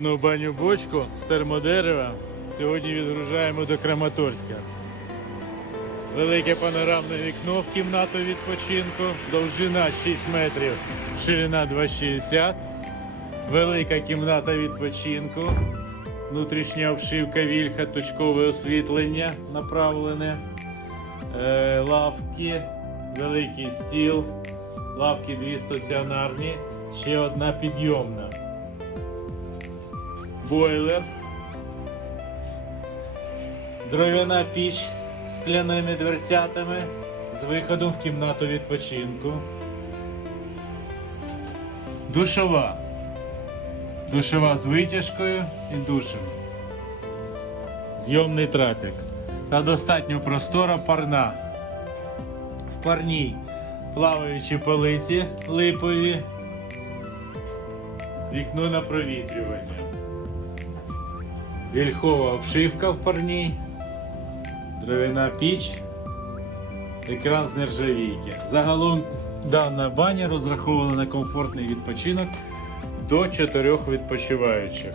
Ну, баню бочку з термодерева сьогодні відгружаємо до Краматорська. Велике панорамне вікно в кімнату відпочинку, довжина 6 метрів, ширина 2,60. Велика кімната відпочинку, внутрішня обшивка вільха, точкове освітлення направлене, е, лавки, великий стіл, лавки дві стаціонарні, ще одна підйомна бойлер, дров'яна піч з скляними дверцятами з виходом в кімнату відпочинку. Душова. Душова з витяжкою і душем. Зйомний трапік. Та достатньо простора парна. В парній плаваючі полиці липові. Вікно на провітрювання. Вільхова обшивка в парній, дровяна піч, екран з нержавійки. Загалом дана баня розрахована на комфортний відпочинок до чотирьох відпочиваючих.